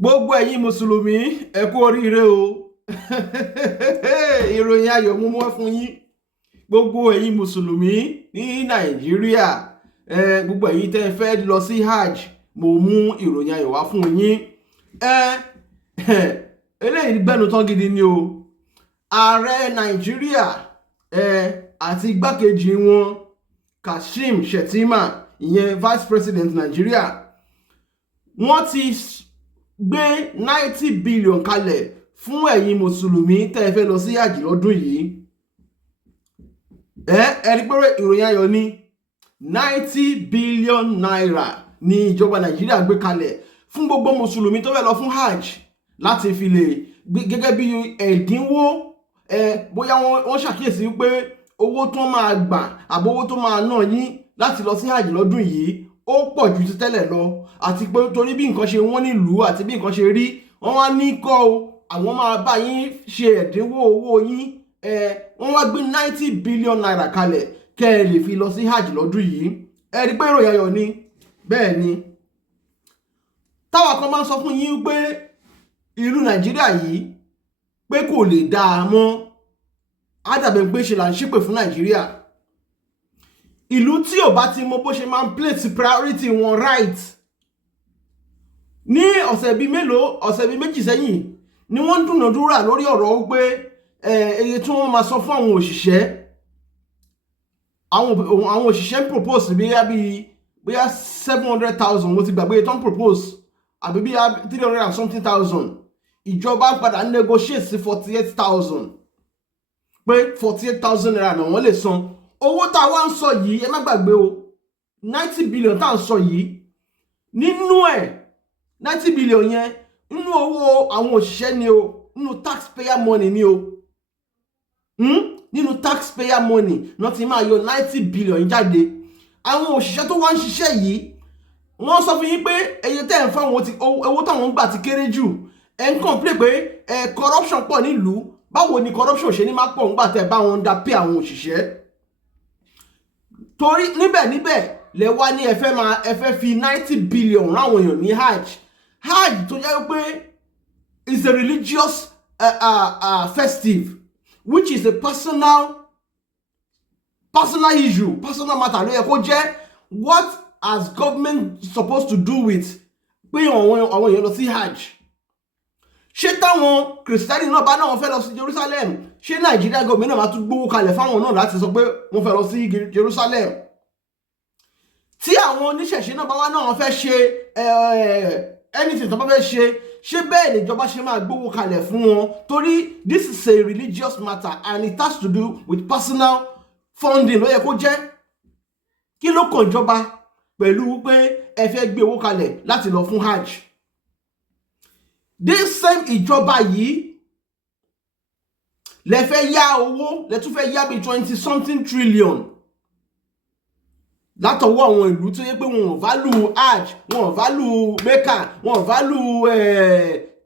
Gbogbo ẹ̀yin Mùsùlùmí ẹ kú oríire o. Ìròyìn ayọ̀ mú wá fún yín. Gbogbo ẹ̀yin Mùsùlùmí ní Nàìjíríà, gbogbo ẹ̀yin tẹ́ fẹ́ lọ sí Hajj, mo mú ìròyìn ayọ̀ wá fún yín. Eléyìí gbẹ́nu tán gidi ni o. Ààrẹ Nàìjíríà àti igbákejì wọn Kashim Shettima, ìyẹn Vice President Nàìjíríà, wọ́n ti gbé 90 billion kalẹ̀ fún ẹ̀yin Mùsùlùmí tẹ́ fẹ́ lọ sí Hajj lọ́dún yìí. Rí pé ìròyìn ayọ̀ ni 90 billion naira ni ìjọba Nàìjíríà gbé kalẹ̀ fún gbogbo Mùsùlùmí tó fẹ́ lọ fún Hajj láti fi lè gẹ́gẹ́ bí ẹ̀dínwó. Bóyá wọ́n ṣàkíyèsí pé owó tó máa gbà àbí owó tó máa ná yín láti lọ sí Hajj lọ́dún yìí ó pọ̀ ju ti tẹ́lẹ̀ lọ, àti pé torí bí nǹkan ṣe wọ́n nílùú àti bí nǹkan ṣe rí, wọ́n wá ní kọ́ o àwọn máa bá yín ṣe ẹ̀dínwó owó yín. Wọ́n wá gbé 90 billion naira kalẹ̀ kẹ́ ẹ lè fi lọ sí Hajj lọ́dún yìí. Rí pé ìròyìn ayọ̀ ni. Bẹ́ẹ̀ ni táwa kan máa ń sọ fún yín pé ìlú Nàìjíríà yìí pé kò lè dáa mọ́, á dàbẹ̀ pé ṣe là ń ṣépè fún Nàìjíríà. Ìlú tí ò bá ti mọ bó ṣe máa ń place priority wọn right. Ní ọ̀sẹ̀ bíi méjì sẹ́yìn ni wọ́n dúnàdúrà lórí ọ̀rọ̀ pé iye tí wọ́n máa san fún àwọn òṣìṣẹ́. Àwọn òṣìṣẹ́ propose bóyá 700,000, mo ti gbàgbé tán propose, àbí bí 300 and something thousand. Ìjọba padà negotiate sí 48,000, pé 48,000 naira náà wọ́n lè san. Owó tá a wá ń sọ yìí, ẹ má gbàgbé o, 90 billion tá à ń sọ yìí, nínú ẹ̀ 90 billion yẹn nínú owó àwọn òṣìṣẹ́ ni o, nínú taxpayer money ni o. Nínú taxpayer money náà ti máa yọ 90 billion jáde. Àwọn òṣìṣẹ́ tó wá ń ṣiṣẹ́ yìí, wọ́n sọ fún yín pé iye tẹ́ ń fáwọn owó táwọn ń gbà ti kéré jù. Ẹ ń complain pé corruption pọ̀ nílùú. Báwo ni corruption ṣe ní máa pọ̀ ńgbà tẹ́ bá wọn dá pay àwọn òṣìṣẹ́? Torí níbẹ̀ lẹ wá ní ẹ fẹ́ fi 90 billion ráwọn èèyàn ní Hajj tó jẹ́ pé is a religious festive, which is a personal issue, personal matter ló yẹ kó jẹ́. What has government supposed to do with pé àwọn èèyàn lọ sí Hajj? Ṣé táwọn Kìrìsìtẹ́nì náà bá náà wọ́n fẹ́ lọ sí Jerusalem, ṣé Nàìjíríà gọ́ọ̀mẹ̀ náà máa tún gbówó kalẹ̀ fáwọn náà láti sọ pé wọ́n fẹ́ lọ sí Jerusalem? Tí àwọn oníṣẹ̀ṣe náà bá wá náà wọ́n fẹ́ ṣe anything tó bá fẹ́ ṣe bẹ́ẹ̀ ni ìjọba ṣe máa gbówó kalẹ̀ fún wọn? Torí this is a religious matter and it has to do with personal funding ló yẹ kó jẹ́. Kí ló kàn ìjọba pẹ̀lú pé ẹ fẹ́ gbé owó kalẹ̀ láti lọ fún Hajj? This same ìjọba yìí lẹ fẹ́ yá owó, lẹ tún fẹ́ yá bí 20-something trillion látọwọ́ àwọn ìlú tó yẹ pé wọn ò value Hajj, wọn ò value Mecca, wọn ò value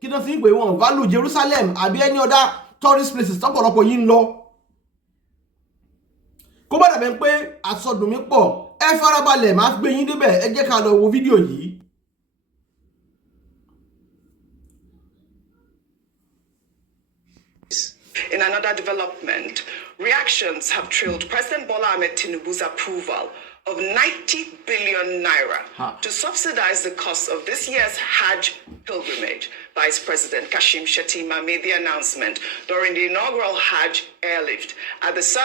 kí ló ti ń pè, wọn ò value Jerusalem àbí any other tourist places tọ́pọ̀lọpọ̀ yìí ń lọ. Kó bá dàbẹ̀ pé àsọdùn mi pọ̀, ẹ farabalẹ̀ máa gbé yín débẹ̀, ẹ jẹ́ ká lọ wo fídíò yìí. In another development, reactions have trailed President Bola Ahmed Tinubu's approval of 90 billion naira to subsidize the cost of this year's Hajj pilgrimage. Vice President Kashim Shettima made the announcement during the inaugural Hajj airlift at the Sir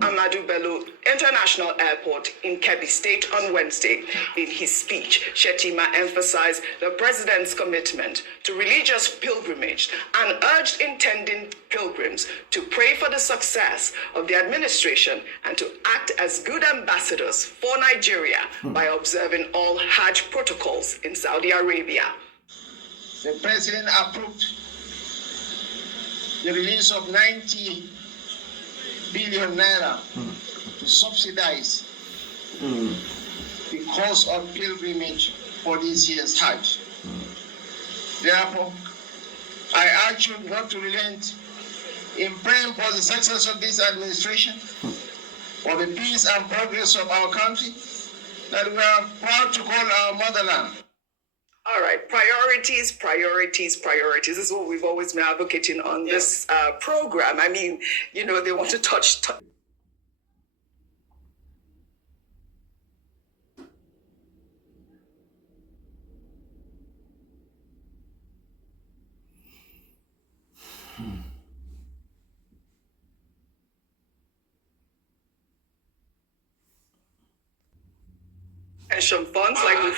Ahmadu Bello International Airport in Kebbi State on Wednesday. In his speech, Shettima emphasized the president's commitment to religious pilgrimage and urged intending pilgrims to pray for the success of the administration and to act as good ambassadors for Nigeria by observing all Hajj protocols in Saudi Arabia. The president approved the release of 90 billion naira to subsidize the cost of pilgrimage for this year's Hajj. Therefore, I urge you not to relent in praying for the success of this administration, for the peace and progress of our country that we are proud to call our motherland. All right, priorities, priorities, priorities. This is what we've always been advocating on this program. I mean, you know, they want to touch. Pension funds, like we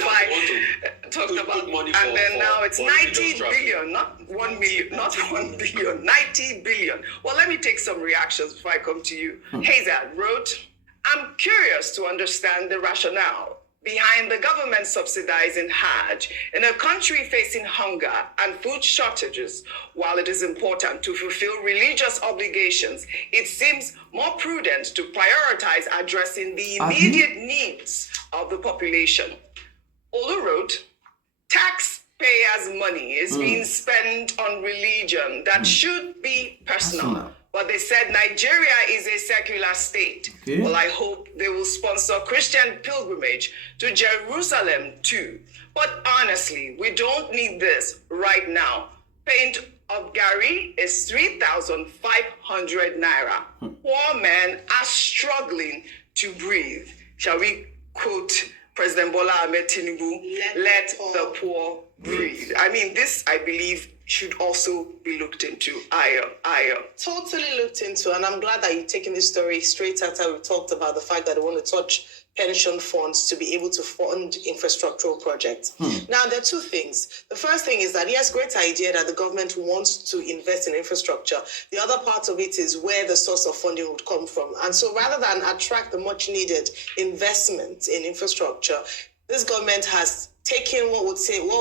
talked about, and then now it's 90 billion, not 1 million, not 1 billion, 90 billion. Well, let me take some reactions before I come to you. Hazard wrote, I'm curious to understand the rationale behind the government subsidizing Hajj in a country facing hunger and food shortages. While it is important to fulfill religious obligations, it seems more prudent to prioritize addressing the immediate needs of the population. Olu wrote, taxpayers' money is being spent on religion that should be personal. But they said Nigeria is a secular state. Okay. Well, I hope they will sponsor Christian pilgrimage to Jerusalem too. But honestly, we don't need this right now. Pint of Gary is 3,500 naira. Poor men are struggling to breathe. Shall we quote President Bola Ahmed Tinubu? Let the poor breathe. I mean, this, I believe, should also be looked into. Ayo. Totally looked into, and I'm glad that you're taking this story straight after we talked about the fact that they want to touch pension funds to be able to fund infrastructural projects. Now, there are two things. The first thing is that, yes, great idea that the government wants to invest in infrastructure. The other part of it is where the source of funding would come from. And so rather than attract the much needed investment in infrastructure, this government has taking what would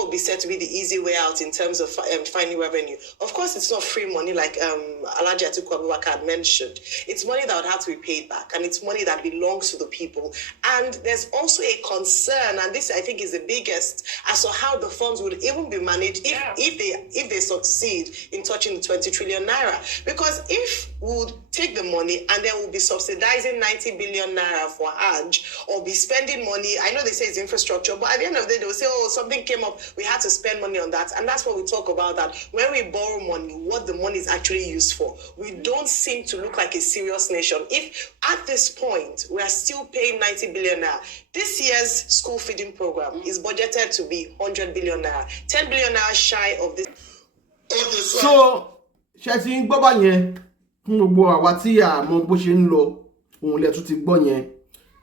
be said to be the easy way out in terms of finding revenue. Of course, it's not free money like Alhaji Atiku Abubakar had mentioned. It's money that would have to be paid back, and it's money that belongs to the people. And there's also a concern, and this I think is the biggest, as to how the funds would even be managed if they succeed in touching the 20 trillion naira. Because if we would take the money and then we'll be subsidizing 90 billion naira for Hajj, or be spending money, I know they say it's infrastructure, but at the end of the day, they will say, oh, something came up, we had to spend money on that. And that's what we talk about, that when we borrow money, what the money is actually used for. We don't seem to look like a serious nation. If at this point, we are still paying 90 billion naira, this year's school feeding program is budgeted to be 100 billion naira, 10 billion naira shy of this. So, ṣé ti ń gbọ́ bá yẹn fún gbogbo àwa tí a mọ bó ṣe ń lọ, òun lẹ tún ti gbọ́ yẹn.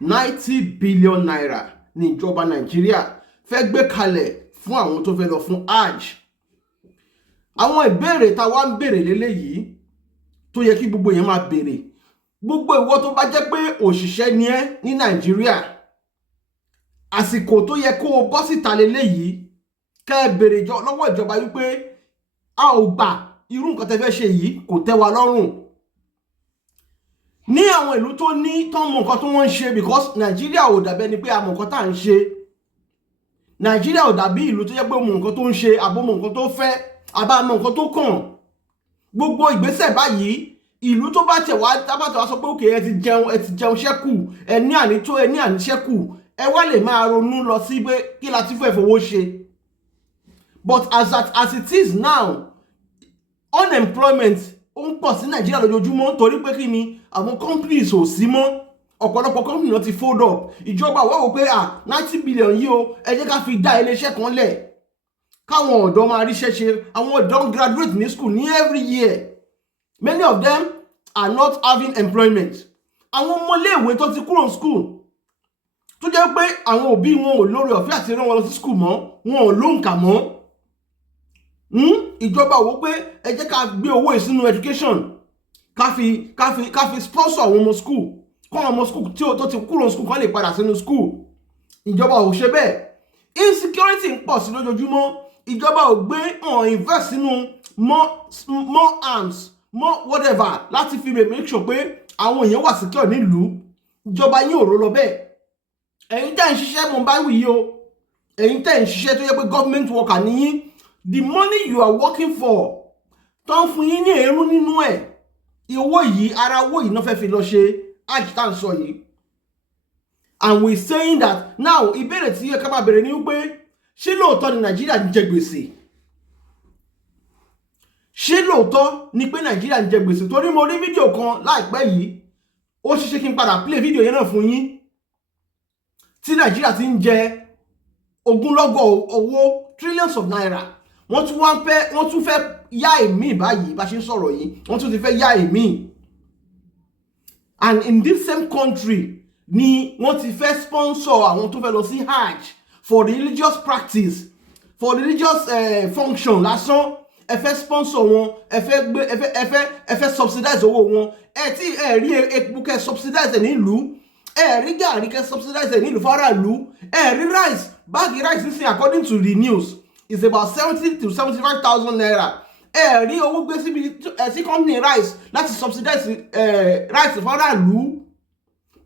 90 billion naira ní ìjọba Nàìjíríà fẹ́ gbé kalẹ̀ fún àwọn tó fẹ́ lọ fún Hajj. Àwọn ìbéèrè tá wá ń béèrè lélẹ́yìí tó yẹ kí gbogbo yẹn máa béèrè. Gbogbo ìwọ tó bá jẹ́ pé òṣìṣẹ́ ni ẹ́ ní Nàìjíríà, àsìkò tó yẹ kó o bọ́ síta lélẹ́yìí kẹ́ ẹ béèrè lọ́wọ́ ìjọba wípé a ò gbà irú nǹkan tẹ́ fẹ́ ṣe yìí kò tẹ́ wa lọ́rùn. Ní àwọn ìlú tó ní tó mọ nǹkan tó wọ́n ń ṣe, because Nàìjíríà ò dàbí ẹni pé a mọ nǹkan tá à ń ṣe. Nàìjíríà ò dàbí ìlú tó jẹ́ pé mọ nǹkan tó ń ṣe, àbó mọ nǹkan tó fẹ́, àbá mọ nǹkan tó kàn. Gbogbo ìgbésẹ̀ báyìí, ìlú tó bá tẹ̀ wá sọ pé òkè ẹ ti jẹun ṣẹ́kù, ẹ ní ànító, ẹ ní àníṣẹ́kù, ẹ wá lè máa ronú lọ sí pé kí la ti fẹ́ fowó ṣe. But as it is now, unemployment ó ń pọ̀ sí Nàìjíríà lójoojúmọ́ torí pé kí ni àwọn companies ò sí mọ́. Ọ̀pọ̀lọpọ̀ company náà ti fold up. Ìjọba wá wò pé 90 billion yìí o, ẹ jẹ́ ká fi dá iléeṣẹ́ kan lẹ̀ káwọn ọ̀dọ́ máa ríṣẹ́ ṣe. Àwọn ọ̀dọ́ graduate ní school ní every year. Many of them are not having employment. Àwọn ọmọléèwé tó ti kúrò school tó jẹ́ pé àwọn òbí wọn ò lórí ọ̀fẹ́ àti rán wọn lọ sí school mọ́, wọn ò lóǹkà mọ́. Ìjọba wò pé ẹ jẹ́ ká gbé owó ìsínú education, ká fi sponsor àwọn ọmọ school, kọ́ àwọn ọmọ school tí ó ti kúrò school kan lè padà sínú school. Ìjọba ò ṣe bẹ́ẹ̀. Insecurity ń pọ̀ sí lójoojúmọ́. Ìjọba ò gbé invest sínú more arms, more whatever láti fi make sure pé àwọn èèyàn wà secure nílùú. Ìjọba yín ò rò lọ bẹ́ẹ̀. Ẹ̀yin tẹ́ ń ṣiṣẹ́ mo bá wí yìí o. Ẹ̀yin tẹ́ ń ṣiṣẹ́ tó yẹ pé government worker ni yín. The money you are working for, tó ń fún yín ní èrú nínú ẹ̀. Owó yìí, ara owó yìí náà fẹ́ fi lọ ṣe Hajj tá ń sọ yìí. And we saying that now ìbéèrè tí ẹ ká máa bèrè ni wípé ṣé lóòótọ́ ni Nàìjíríà ń jẹ gbèsè ṣé lóòótọ́ ni pé Nàìjíríà ń jẹ gbèsè torí mo rí fídíò kan láìpẹ́ yìí ó ṣeéṣe kí n padà play fídíò yẹn náà fún yín tí Nàìjíríà ti ń jẹ ogúnlọ́gọ̀ owó trillions of naira wọ́n tún fẹ́ yá èmí báyìí bá ṣe ń sọ̀rọ̀ yìí wọ́n tún ti fẹ́ yá èmí and in this same country ni wọ́n ti fẹ́ sponsor àwọn tó fẹ́ lọ sí Hajj for religious practice for religious function lásán ẹ fẹ́ sponsor wọn ẹ fẹ́ subsidize owó wọn ẹ rí epo kẹ́ subsidize nílùú ẹ rí gàrí kẹ́ subsidize nílùú faraàlú ẹ rí rice báàgì rice nísìnyí according to the news is about 70 to 75,000 naira ẹ rí owó gbé sí company rice láti subsidize rice faraàlú.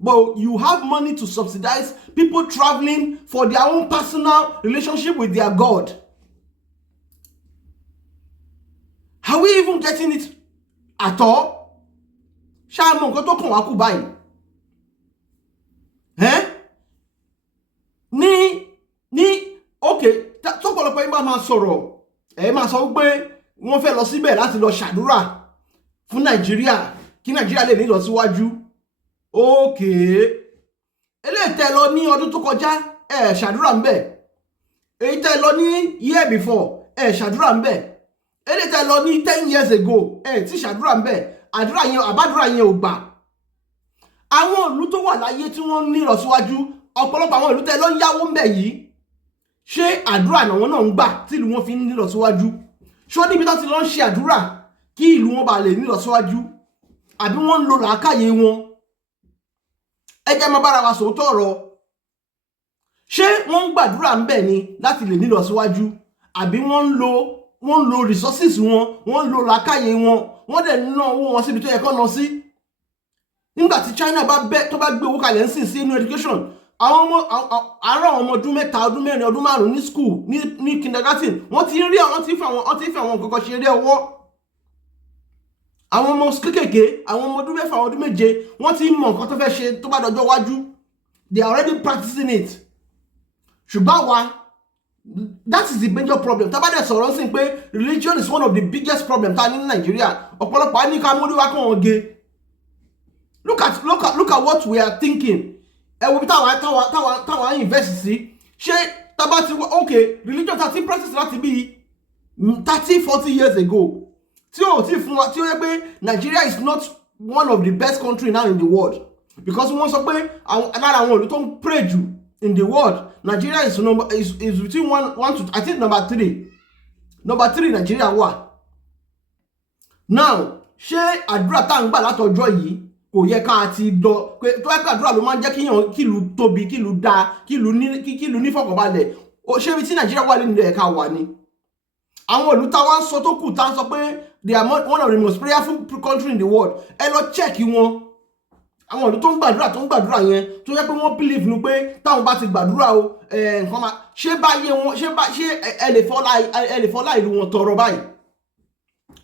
But you have money to subsidize people traveling for their own personal relationship with their God. Are we even getting it at all? Ṣá mọ nǹkan tó kàn wá kú báyìí. Okay, tọ́pọ̀lọpọ̀ yín bá máa sọ̀rọ̀ ẹ máa sọ pé wọ́n fẹ́ lọ síbẹ̀ láti lọ ṣàdúrà fún Nàìjíríà kí Nàìjíríà lè ní ìlọsíwájú. Okay, eléyìí tẹ́ lọ ní ọdún tó kọjá ẹ ṣàdúrà ńbẹ̀ èyí tẹ́ lọ ní year before ẹ ṣàdúrà ńbẹ̀ eléyìí tẹ́ lọ ní 10 years ago ẹ ti ṣàdúrà ńbẹ̀ àbádúrà yẹn ò gbà. Àwọn ìlú tó wà láyé tí wọ́n ní ìlọsíwájú ọ̀pọ̀lọpọ̀ àwọn ìlú tẹ́ lọ ń yáwó ńbẹ̀ yìí ṣé àdúrà náà wọn náà ń gbà tí ìlú wọn fi ń ní ìlọsíwájú ṣó níbi tó ti lọ ń ṣe àdúrà kí ìlú wọn bá lè ní ìlọsíwájú àbí wọ́n ń lo làákàyè wọn. Ẹ jẹ́ máa bára wa sòótọ́ ọ̀rọ̀ ṣé wọ́n ń gbàdúrà ń bẹ̀ ni láti lè nílọ síwájú àbí wọ́n ń lo resources wọ́n ń lo làákàyè wọ́n dẹ̀ ná owó wọn síbi tó yẹ kó ná sí. Nígbà tí China tó bá gbé owó kalẹ̀ ń sìn sí inú education àwọn ọmọ ọdún 3 ọdún 4 ọdún 5 ní school ní kindergarten wọ́n ti rí àwọn tí ń fi àwọn nǹkan ṣe eré ọwọ́. Àwọn ọmọ kékèké àwọn ọmọ ọdún 6 ọdún 7 wọ́n ti mọ nǹkan tó fẹ́ ṣe tó bá dọjọ́ wájú they are already practicing it. Ṣùgbọ́n wa that is the major problem. Tá bá dẹ̀ sọ̀rọ̀ sí pé religion is one of the biggest problems tá ní Nàìjíríà ọ̀pọ̀lọpọ̀ á ní ká mórí wá kàn wọ́n gé. Look at what we are thinking. Ẹ wo bí táwa invest sí ṣé tá bá ti okay religion tá ti practice láti bí 30-40 years ago. Tí ó yẹ pé Nigeria is not one of the best country now in the world because wọ́n sọ pé lára àwọn ìlú tó ń pray jù in the world Nigeria is between one to I think number 3 Nigeria wà. Now ṣé àdúrà tá à ń gbà látọjọ́ yìí kò yẹ ká ti dọ pé tó yẹ ká àdúrà ló máa ń jẹ́ kí ìlú tóbi kí ìlú dáa kí ìlú ní fọkànbalẹ̀ ṣé ibi tí Nigeria wà nínú ẹ̀ka wà ni. Àwọn ìlú táwọn sọ tó kù tá ń sọ pé they are one of the most prayerful country in the world ẹ lọ check wọn. Àwọn ìlú tó ń gbàdúrà yẹn tó yẹ pé wọ́n believe nu pé táwọn bá ti gbàdúrà o nǹkan máa ṣé báyé wọn ṣé ẹ lè fọlá ìlú wọn tọrọ báyìí.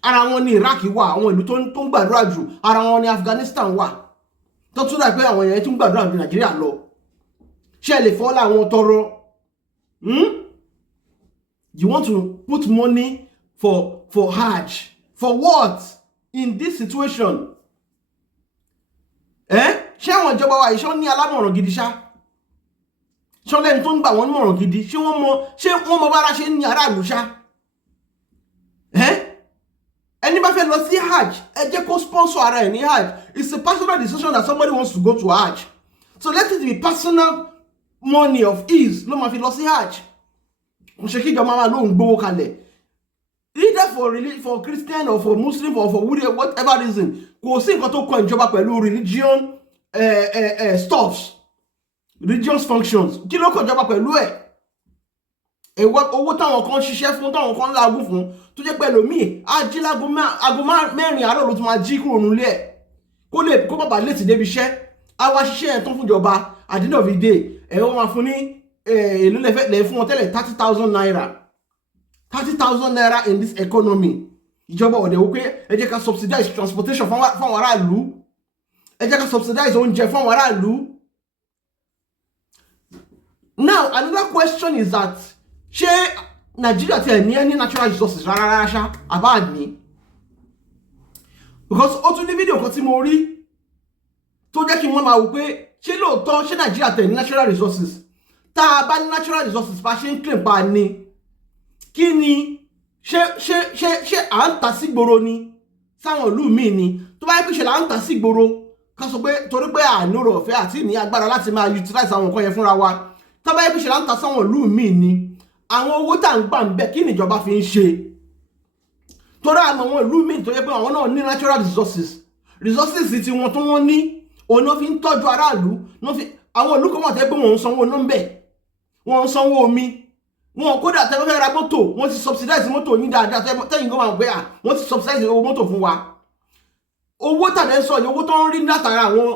Ara wọn ní Iraq wà àwọn ìlú tó ń gbàdúrà jù ara wọn ní Afghanistan wà tó tún dà pé àwọn yẹn tún gbàdúrà ju Nàìjíríà lọ ṣé ẹ lè fọlá àwọn tọrọ. You want to put money for Hajj for what in this situation? Ṣé àwọn ìjọba wa ìṣọ́ ní alámọ̀ràn gidi ṣá? Ṣọ́ lẹ́ni tó ń gbà wọ́n nímọ̀ràn gidi ṣé wọ́n mọ bára ṣe ní aráàlú ṣá? Ẹni bá fẹ́ lọ sí Hajj ẹ jẹ́ kó sponsor ara ẹ̀ ní Hajj. It's a personal decision that somebody wants to go to Hajj. So let it be personal money of ease ló máa fi lọ sí Hajj. Mo ṣe kí ìjọba máa lóhùn gbówó kalẹ̀. Either for Christian or for Muslim or for whatever reason kò sí nǹkan tó kàn ìjọba pẹ̀lú religion stuffs religious functions kí ló kàn ìjọba pẹ̀lú ẹ̀ owó táwọn kan ṣiṣẹ́ fún táwọn kan lágùn fún tó jẹ́ pẹ̀lú míì á jí lágo 4 àárọ̀ ló tún máa jí kúrò nílé ẹ̀ kó bàbá létí débi iṣẹ́ á wá ṣiṣẹ́ ẹ̀ tán fún ìjọba at the end of the day wọ́n máa fún ní èlò lè fún wọn tẹ́lẹ̀ 30,000 naira 30,000 naira in this economy. Ìjọba ọ̀dẹ̀ wò pé ẹ jẹ́ ká subsidize transportation fún àwọn aráàlú ẹ jẹ́ ká subsidize oúnjẹ fún àwọn aráàlú. Now another question is that ṣé Nàìjíríà ti ẹ̀ ní any natural resources rárá ṣá àbá ní? Because ó tún ní fídíò kan tí mo rí tó jẹ́ kí wọ́n máa wò pé ṣé lóòótọ́ ṣé Nàìjíríà tẹ̀ ní natural resources? Tá a bá ní natural resources bá ṣe ń claim pa ni, kí ni ṣé à ń ta sí gbòòrò ni sáwọn ìlú míì ni? Tó bá yẹ pé ṣe là ń ta sí gbòòrò ká sọ pé torí pé àánú rọ̀ ọ̀fẹ́ àti ní agbára láti máa utilize àwọn nǹkan yẹn fúnra wa. Tó bá yẹ pé ṣe là ń ta sáwọn ìlú míì ni, àwọn owó tá à ń gbà ń bẹ kí ni ìjọba fi ń ṣe? Torí àwọn ìlú míì tó yẹ pé àwọn náà ní natural resources tí wọ́n tó wọ́n ní òun náà fi ń tọ́jú aráàlú. Àwọn ìlú kan wà tẹ́ pé wọ́n ń sanwó iná ń bẹ̀, wọ́n ń sanwó omi, wọn kódà tẹ́ fẹ́ ra mọ́tò wọ́n ti subsidize mọ́tò yín dáadáa tẹ́yìn gan máa gbé wọ́n ti subsidize owó mọ́tò fún wa. Owó tàbí sọ yìí owó tó ń rí látara àwọn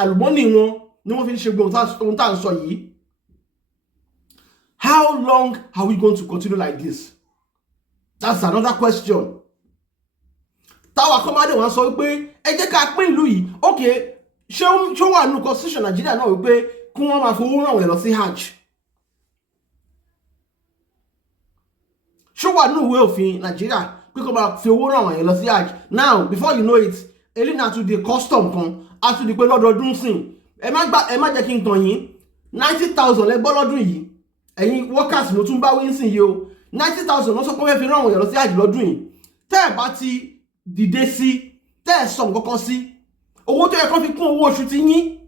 àlùmọ́nì wọn ni wọ́n fi ń ṣe gbogbo ohun tá à ń sọ yìí. How long are we going to continue like this? That's another question. Táwa kọ́mádé wọn sọ wípé ẹ jẹ́ ká pín ìlú yìí. Okay, ṣé ó wà nínú constitution Nàìjíríà náà wípé kí wọ́n máa fowó ràn wọ́n lọ sí Hajj? Ṣé ó wà nínú ìwé òfin Nàìjíríà pé kí wọ́n máa fi owó ràn wọ́n lọ sí Hajj? Now, before you know it, eléyìí náà tún di custom kan, á tún di pé lọ́dọọdún sìn. Ẹ má jẹ́ kí n tàn yín. 90,000 lẹ gbọ́ lọ́dún yìí. Ẹ̀yin workers ló tún bá wí sìn yìí o. 90,000 ló sọ pé wọ́n fi ràn wọ́n lọ sí Hajj lọ́dún yìí. Tẹ́ ẹ̀ bá ti dìde sí, tẹ́ ẹ̀ sọ nǹkan kan sí, owó tó yẹ kó fi kún owó oṣù ti yín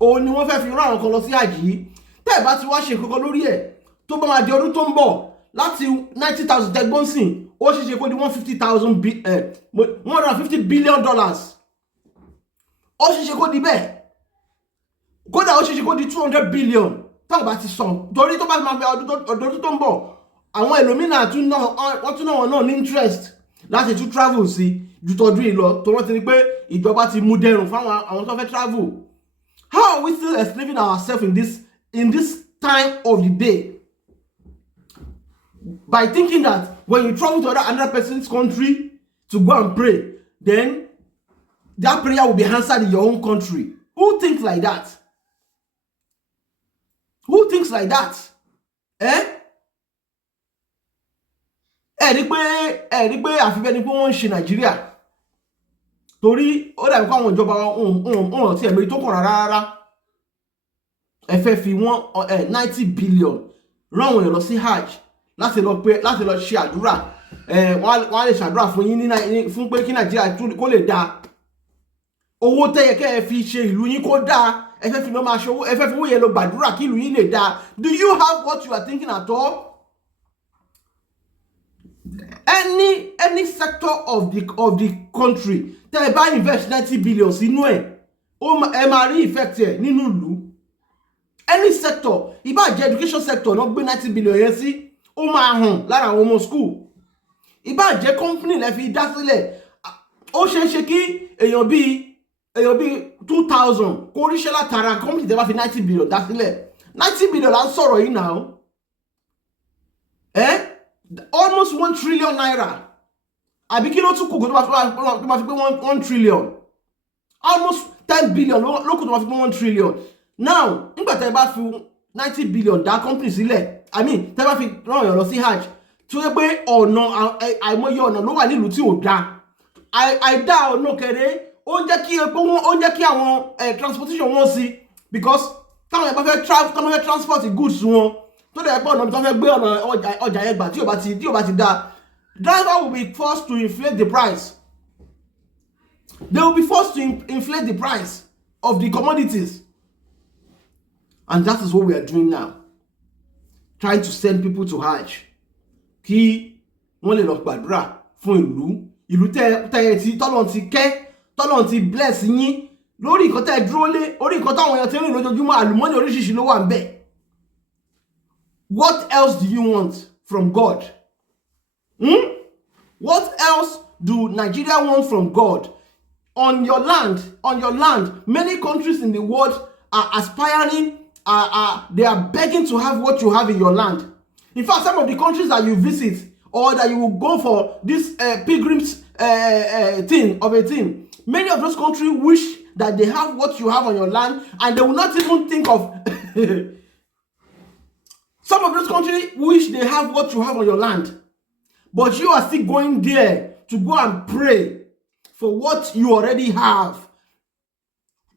òun ni wọ́n fẹ́ fi rán àwọn kan lọ sí Hajj yìí. Tẹ́ ẹ̀ bá ti wá ṣe nǹkan kan lórí ẹ̀ tó bá máa di ọdún tó ń bọ̀ láti 90,000 tẹ́gbọ́n sìn ó ṣeéṣe kó di $150 billion. Ó ṣeéṣe kó di bẹ́ẹ̀, kódà ó ṣeéṣe kó di 200 billion táwọn bá ti sàn. Torí tó bá máa fi ọdún tó ń bọ̀ àwọn ẹlòmínà tún náà wọn náà ní interest láti tún travel sí ju tọdún yìí lọ tó wọ́n ti ní pé ìjọba ti mú dẹrùn fáwọn àwọn tó fẹ́ travel. How are we still enslaving ourselves in this time of the day? By thinking that when you travel to another person's country to go and pray, then that prayer will be answered in your own country. Who thinks like that? Who thinks like that? Ẹ rí pé àfibẹ́ ni pé wọ́n ń ṣe Nàìjíríà torí ó dàbí pé àwọn ìjọba wọn ti ẹ̀mí tó kàn rárá. Ẹ fẹ́ fi 90 billion rán àwọn èèyàn lọ sí Hajj láti lọ ṣe àdúrà. Wọ́n á lè ṣàdúrà fún yín fún pé kí Nàìjíríà kó lè dáa. Owó tẹ́yẹ kẹ́ ẹ fi ṣe ìlú yín kó dáa, ẹ fẹ́ fi lọ máa ṣe owó, ẹ fẹ́ fi owó yẹn lọ gbàdúrà kí ìlú yín lè dáa. Do you have what you are thinking at all? Any sector of the country tẹ́ ẹ bá invest 90 billion sínú ẹ̀ ẹ máa rí effect ẹ̀ nínú ìlú. Any sector, ìbá jẹ́ education sector náà gbé 90 billion yẹn sí, ó máa hàn lára àwọn ọmọ school. Ìbá jẹ́ company lẹ fi dá sílẹ̀, ó ṣeé ṣe kí èèyàn bíi 2,000 kó ríṣẹ́ látara company tẹ́ bá fi 90 billion dá sílẹ̀. 90 billion là ń sọ̀rọ̀ yìí náà. Almost 1 trillion naira. Àbí kí ló tún kù tó bá fi pé 1 trillion. Almost 10 billion ló kù tó bá fi pé 1 trillion. Now, nígbà tẹ́ bá fi 90 billion dá company sílẹ̀, tẹ́ bá fi rán èèyàn lọ sí Hajj, tí ó yẹ pé àìmọye ọ̀nà ló wà nílùú tí ò dáa. Àìdá ọ̀nà kẹrẹ ó ń jẹ́ kí àwọn transportation wọn sí, because táwọn ẹ̀ bá fẹ́ transport goods wọn tó dẹ̀ pọ̀ ọ̀nà tó fẹ́ gbé ọjà yẹn gbà tí ò bá ti dáa, driver will be forced to inflate the price. They will be forced to inflate the price of the commodities. And that is what we are doing now. Trying to send people to Hajj. Kí wọ́n lè lọ gbàdúrà fún ìlú tẹ́yẹ tí tọ́lọ́n ti bless yín lórí nǹkan tẹ́ dúró lé, orí nǹkan táwọn èèyàn ti rìn lójoojúmọ́, àlùmọ́nì oríṣiríṣi ló wà ń bẹ̀. What else do you want from God? What else do Nigeria want from God? On your land, many countries in the world are aspiring, they are begging to have what you have in your land. In fact, some of the countries that you visit or that you will go for this pilgrims thing, many of those countries wish that they have what you have on your land, and they will not even think of Some of those countries wish they have what you have on your land, but you are still going there to go and pray for what you already have.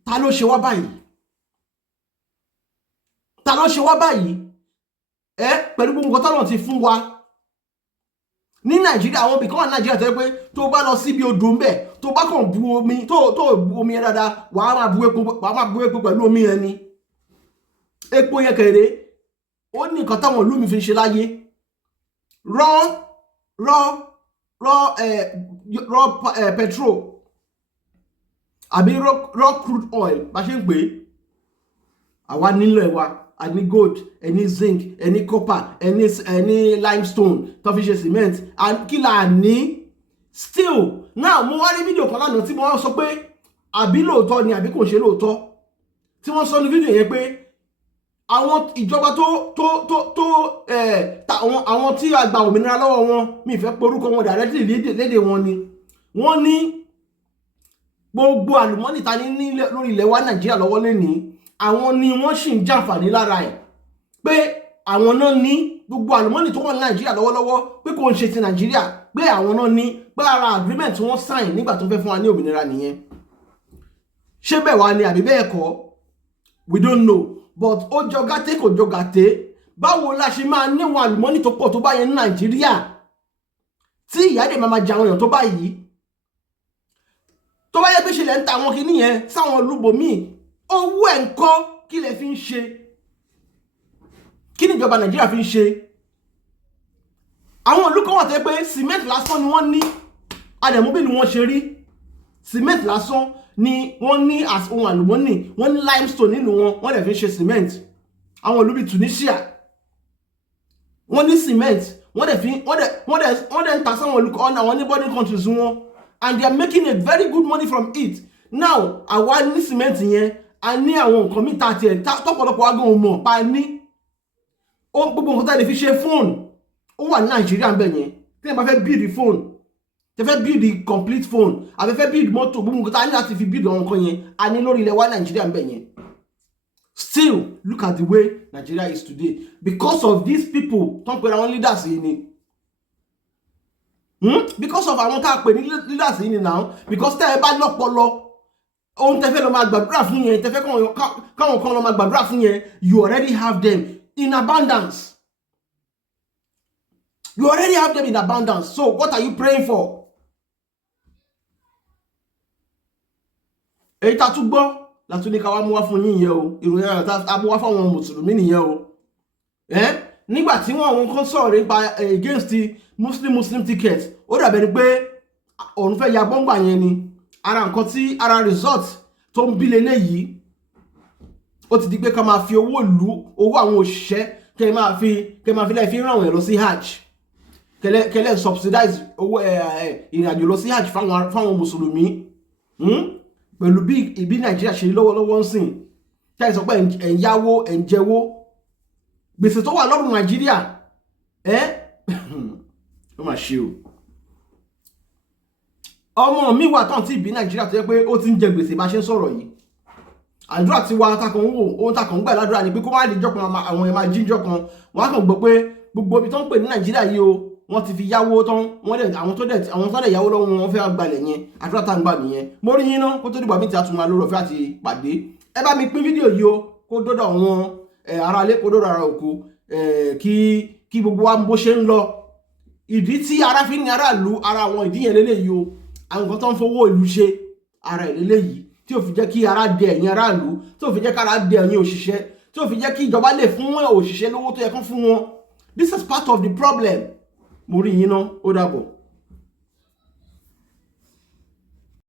Ta ló ṣe wá báyìí? Ta ló ṣe wá báyìí? Pẹ̀lú gbogbo nǹkan t'Ọlọ́run ti fún wa. Ní Nàìjíríà, àwọn ibì kan wà ní Nàìjíríà tó yẹ pé tó bá lọ síbi odò ń bẹ̀, tó bá kàn bu omi, tó bu omi yẹn dáadáa, wàá máa bu epo pẹ̀lú omi yẹn ni. Epo yẹn kéré, ó ní nǹkan táwọn ìlú mi fi ṣe láyé. Raw petrol àbí raw crude oil bá ṣe ń pè é. Àwa nílò ẹ̀ wa. Any gold, any zinc, any copper, any limestone, tó fi ṣe cement, and kí la ní. Still, now mo wá rí fídíò kan lánàá tí mo wá sọ pé àbí lóòótọ́ ni àbí kò ṣe lóòótọ́. Tí wọ́n sọ ní fídíò yẹn pé àwọn ìjọba àwọn tí a gba òmìnira lọ́wọ́ wọn, mi fẹ́ porúkọ wọn directly lédè wọn ni. Wọ́n ní gbogbo àlùmọ́nì ta ní lórí ilẹ̀ wa Nàìjíríà lọ́wọ́ lẹ́ni. Àwọn ni wọ́n sì ń jàǹfààní lára ẹ̀, pé àwọn náà ní gbogbo àlùmọ́nì tó wà ní Nàìjíríà lọ́wọ́lọ́wọ́, pé kò ń ṣe ti Nàìjíríà, pé àwọn náà ní, pé ara agreement wọ́n sign nígbà tó fẹ́ fún wa ní òmìnira nìyẹn. Ṣé bẹ́ẹ̀ wá ni àbí bẹ́ẹ̀ kọ́? We don't know, but ó jọ gàté kò jọ gàté. Báwo la ṣe máa níwọn àlùmọ́nì tó pọ̀ tó bá yẹn ní Nàìjíríà tí ìyà dẹ̀ máa jẹ àwọn èèyàn tó báyìí? Tó bá yẹ pé ṣe lẹ́ ń ta àwọn kinní yẹn sáwọn olúbòmíì, owó ẹ̀ ń kọ́ kí lẹ fi ń ṣe? Kí ni ìjọba Nàìjíríà fi ń ṣe? Àwọn ìlú kan wà tó pé cement lásán ni wọ́n ní, àdẹ̀mú bí ni wọ́n ṣe rí. Cement lásán ni wọ́n ní as ohun àlùmọ́nì, wọ́n ní limestone nínú wọn, wọ́n dẹ̀ fi ń ṣe cement. Àwọn ìlú bíi Tunisia, wọ́n ní cement, wọ́n dẹ̀ ń ta sáwọn ìlú kan, àwọn neighboring countries wọn, and they are making a very good money from it. Now, àwa ní cement yẹn, a ní àwọn nǹkan mìí tá tiẹ̀ tọ́pọ̀lọpọ̀ wa gan mọ̀ pa ní. Gbogbo nǹkan tá lè fi ṣe fóònù ó wà ní Nàìjíríà ń bẹ̀ yẹn. Tí ẹ bá fẹ́ build fóònù, tẹ fẹ́ build complete phone, àbí fẹ́ build mọ́tò, gbogbo nǹkan tá ní láti fi build àwọn nǹkan yẹn, a ní lórí ilẹ̀ wa Nàìjíríà ń bẹ̀ yẹn. Still, look at the way Nigeria is today because of these people tó ń pera wọn leaders yìí ni. Because of àwọn tá a pè ní leaders yìí ni now, because tẹ́ ẹ bá lọ́pọlọ, ohun tẹ́ fẹ́ lọ máa gbàdúrà fún yẹn, tẹ́ fẹ́ káwọn kan lọ máa gbàdúrà fún yẹn, you already have them in abundance. You already have them in abundance. So what are you praying for? Èyí tá tún gbọ́ láti ní ká wá mú wá fún yín yẹn o. Ìròyìn ayọ̀ tá a mú wá fáwọn mùsùlùmí nìyẹn o. Nígbà tí wọ́n kan sọ̀rọ̀ nípa against the Muslim ticket, ó dàbẹ̀ ni pé òun fẹ́ ya bọ́ngbà yẹn ni. Ara nǹkan tí ara result tó ń bí leléyìí, ó ti di pé ká máa fi owó ìlú, owó àwọn òṣìṣẹ́ kẹ́ máa fi lẹ́ẹ̀ fi ràn wọ́n lọ sí Hajj, kẹ́lẹ́ subsidize owó ìrìnàjò lọ sí Hajj fáwọn mùsùlùmí. Pẹ̀lú bí Nàìjíríà ṣe lọ́wọ́lọ́wọ́ ń sìn, táyì sọ pé ẹ̀ ń yáwó, ẹ̀ ń jẹwó, gbèsè tó wà lọ́rùn Nàìjíríà, ó mà ṣe o. Ọmọ mi wà tán tí ìbí Nàìjíríà tó yẹ pé ó ti ń jẹ gbèsè bá ṣe ń sọ̀rọ̀ yìí. Àdúrà tí wa takàn ń wò, ohun takàn ń gbà ládùúrà ni pé kó má di jọ́ kan àwọn ẹ̀ máa jíjọ́ kan, wọ́n á kàn gbọ́ pé gbogbo ibi tó ń pè ní Nàìjíríà yìí o, wọ́n ti fi yáwó tán, àwọn tó dẹ̀ yáwó lọ́wọ́ wọn fẹ́ gbalẹ̀ yẹn, àdúrà tá ń gbà nìyẹn. Mo rí yín ná kó tó dìgbà mi ti àtúnmọ̀ lórí ọ̀fẹ́ àti pàdé. Ẹ bá mi pín fídíò yìí o, kó dọ́dọ̀ wọn ará ilé, kó dọ́dọ̀ ara òkú, kí gbogbo wa bó ṣe ń lọ. Ìdí tí ara fi ní aráàlú, ara àwọn ìdí yẹn lélẹ́yìí o, àwọn nǹkan tó ń fowó ìlú ṣe, ara ìlélẹ́yìí tí ò fi jẹ́ kí ara dẹ ẹ̀yin aráàlú, tí ò fi jẹ́ kí ara dẹ ẹ̀yin òṣìṣẹ́, tí ò fi jẹ́ kí ìjọba lè fún òṣìṣẹ́ lówó tó yẹ kán fún wọn. This is part of the problem. Mo rí yín ná, ó dàbọ̀.